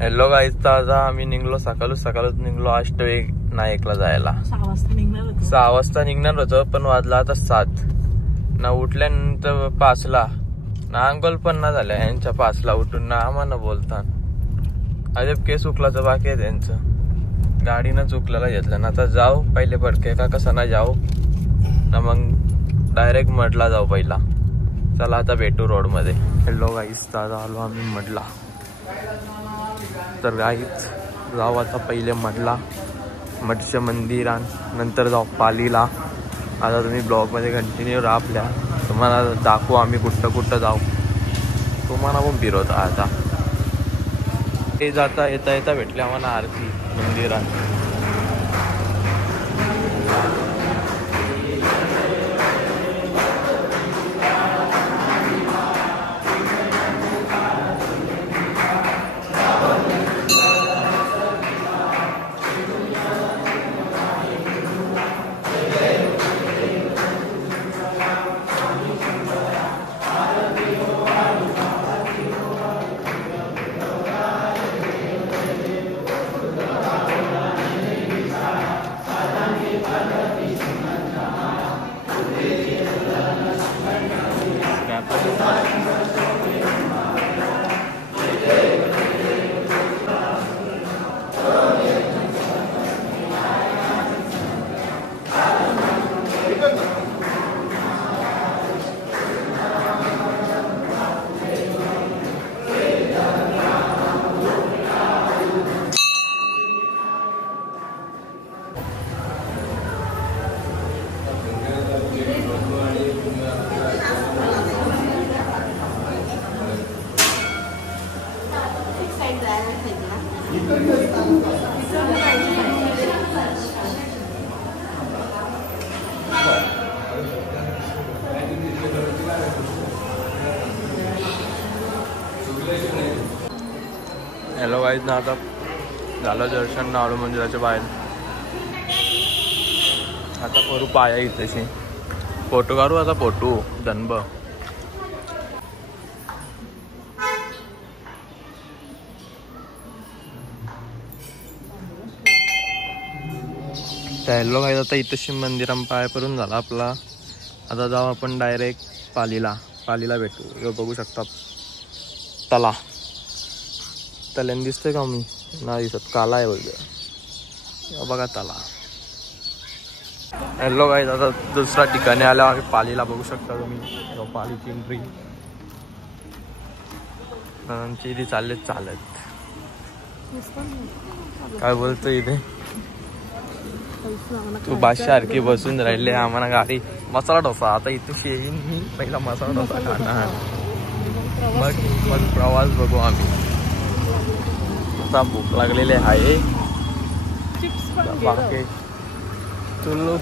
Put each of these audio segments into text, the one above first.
Hello guys, तर आता आम्ही निघलो सकाळच निघलो 8:01ला जायला. 6 वाजता निघणार होतो, पण वाजला आता 7. ना उठल्यानंतर 5ला ना अंघोळ पण ना झाल्या यांच्या 5ला उठून ना आम्हाला बोलतात. अजब केस उकलाचं बाकी आहे त्यांचं. गाडीनं चुकलेला घेतलं ना. आता जाऊ पहिले पडके का कसं ना जाऊ ना, मग डायरेक्ट मडला जाऊ पहिला. चला आता भेटू रोड मध्ये. हॅलो गाईज, तर आलो आम्ही मडला. तर गाईज जाऊ आता पहिले मडला, मठच्या मंदिरानंतर जाऊ पालीला. आता तुम्ही ब्लॉगमध्ये कंटिन्यू राहा आपल्या. तुम्हाला दाखवू आम्ही कुठं जाऊ, तुम्हाला पण फिरवतो. आता ते जाता येता भेटले आम्हाला आरती मंदिरात. हॅलो गाईज, ना आता झालं दर्शन ना, आलो मंदिराच्या बाहेर. आता करू पाया इथेशी फोटो काढू. आता फोटो धनब हॅलो गाईज, आता इथेशी मंदिरा पाया करून झाला आपला. आता जाऊ आपण डायरेक्ट पालीला भेटू. हे बघू शकता तल्यान दिसतोय का? मी नाही दिसत, काला आहे बोलतो. बघा तला. हॅलो गाईज, आता दुसऱ्या ठिकाणी आलो आम्ही पालीला. बघू शकता तुम्ही पाली पिंपरी. आमची इथे चालत काय बोलतो इथे तू बादशासारखी बसून राहिले. आम्हाला गाडी मसाला डोसा. आता इथे शेवीन मी पहिला मसाला डोसा खाणार, मग प्रवास बघू आम्ही. आता भूक लागलेली आहे. बाकी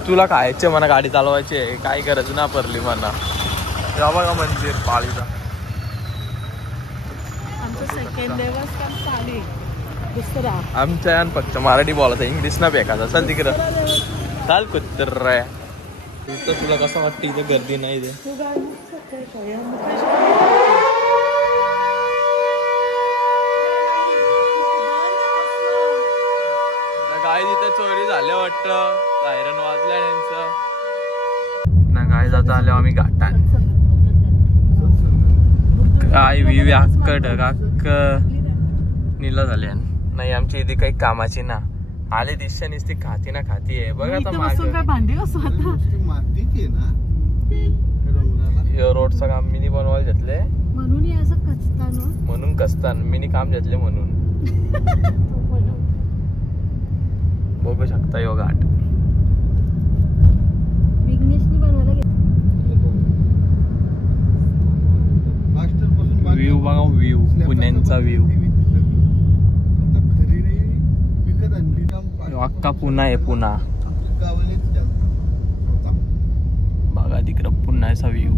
तुला खायचे म्हणा, गाडी चालवायची आहे, काय गरज ना पडली म्हणा. तेव्हा बघा मंदिर पालीचा. आमच्या यान फक्त मराठी बोलायचं, इंग्लिश ना बेकायचं. चल तिकडं चाल कुत्र. तुला कसं वाटतं इथे गर्दी नाही? इथे काय तिथे चोरी झाल्या वाटतं, सायरन वाजल्या ना. काय जाता आलो आम्ही घाटात. काय विवी अक्क ढगाक निला झाल्या नाही. आमची इथे काही कामाची ना. आले दिशा नुसती खाती आहे. बघा आता रोडचं काम मिनी बनवायला घेतले म्हणून कस्तान मिनी काम घेतले म्हणून. बघू शकता यो घाट. व्ह्यू बघा, व्ह्यू पुण्यांचा व्ह्यू. अख्खा पुणा आहे. पुणा बघा तिकडं पुण्याचा व्ह्यू.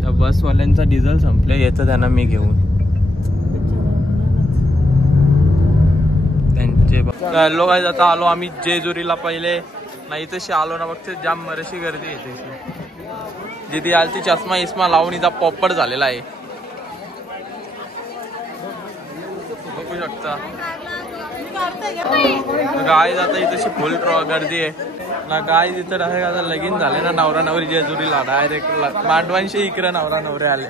त्या बसवाल्यांचा डिझेल संपले, याचं त्यांना मी घेऊन त्यांचे. हॅलो गाईज, आता आलो आम्ही जेजुरीला. पहिले नाही तशी आलो ना, बघते जाम मरशी गर्दी येते. जिथे आलती चष्मा लावून इथं पॉपड झालेला आहे. शकता गाय आता इथेशी फुल गर्दी आहे ना. गाय तिथं डायरेक्ट आता लगीन झाले ना नवरा नवरी जेजुरीला डायरेक्ट मांडवांशी इकडे नवरा नवरे आले.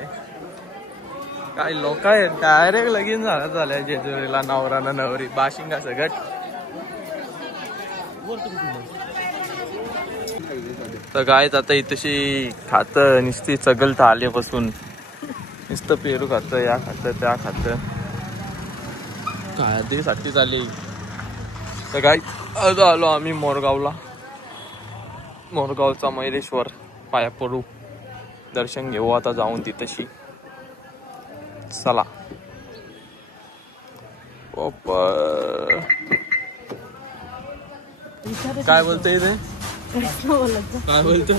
काही लोक आहेत डायरेक्ट लगीन झाले जेजुरीला नवरा नवरी बाशिंगा सगट. तर गाय आता इथेशी खात नुसती चगलता आल्यापासून नुसतं पेरू खात या खात त्या खात साठी झाली. तर गाय आलो आम्ही मोरगावला. मोरगावचा मैरेश्वर पाया पडू दर्शन घेऊ आता जाऊन तिथेशी. चला काय बोलतोय ते काय बोलतो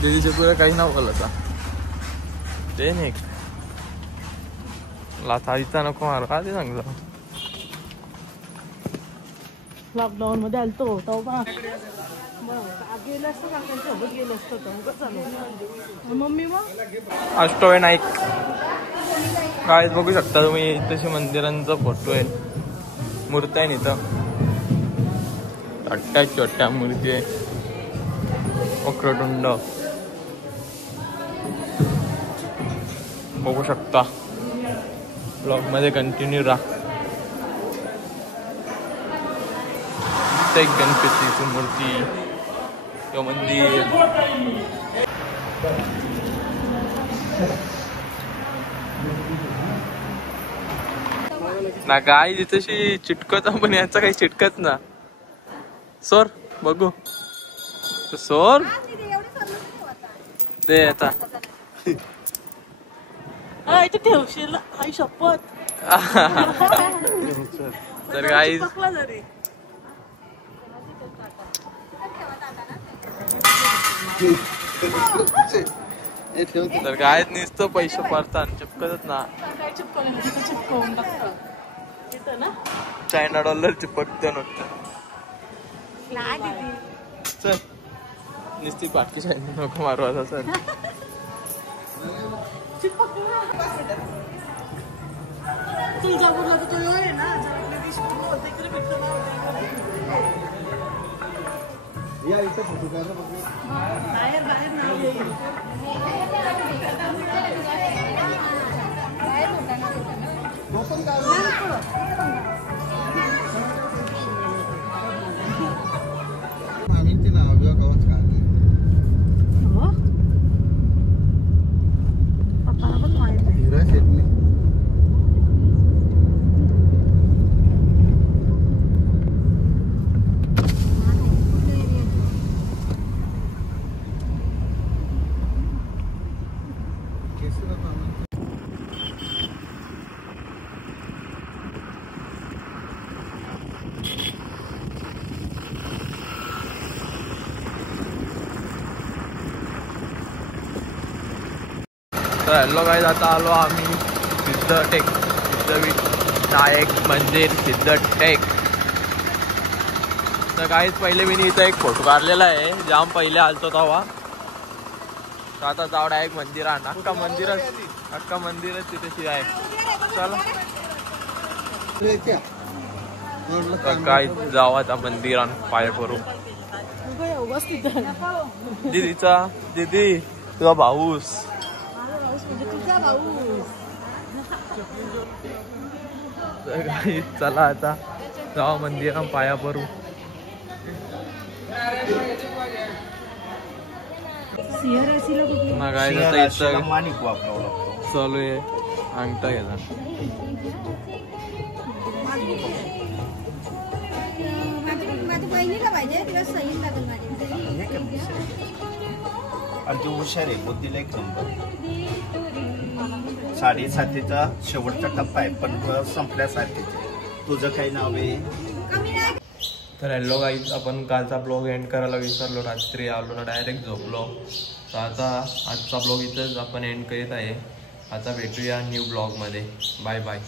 दीदीच्या पुढे काही नाव बोलता ते नाही लाथाईचा नको मार का ते सांगतो. लॉकडाऊन मध्ये आलतो तेव्हा गेलं असतं काकांसोबत गेलं असतं. मम्मी मग अष्टवे नाईक काय बघू शकता तुम्ही. तशी मंदिरांचा फोटो आहे मूर्ती आहे इथं. छोट्या छोट्या मूर्ती आहे वक्रतुंड बघू शकता. ब्लॉग मध्ये कंटिन्यू राहा. एक गणपतीची मूर्ती किंवा मंदिर ना. गाय जिथेशी चिटकत पण याचा काही चिटकत ना. सोर बघू सोर ते आता ठेवशील आई शपथ. तर गाई तर गाय नुसतं पैसे पडतात चिपकतच ना. चायना डॉलर चिपकते नुसतं. चल नुसती पाटकी चायना नको मारू आता. चल या इथं फोटो काढा बघू. बाहेर बाहेर नाही ओपन मामींचे नाव बिवा गावाच काढले. हो पप्पाला पण माहिती आहे. हिरा शेटने तर हॅलो गाईज आता आलो आम्ही सिद्धटेक सिद्धविनायक मंदिर सिद्धटेक. तर गाईज पहिले मी इथं एक फोटो काढलेला आहे जाम पहिले आलतो तेव्हा. तर आता जाऊ डायरेक्ट मंदिरात. अख्खा मंदिरच तिथे आहे. चला तर गाईज जाऊ आता मंदिरात पाय करू. दीदी तुझा भाऊस चला आता जाऊ मंदिरात पाया पडू. चालू आहे अंगठा घ्यायचा. आमची हुशार आहे बुद्धीला एक नंबर. 7:30चा शेवटचा टप्पा आहे पण संपल्यासारखेच. तुझं काही नाव आहे. तर हॅलो गाईज आपण कालचा ब्लॉग एंड करायला विसरलो. रात्री आलो ना डायरेक्ट झोपलो. तर आता आजचा ब्लॉग इथंच आपण एंड करीत आहे. आता भेटूया न्यू ब्लॉगमध्ये. Bye bye.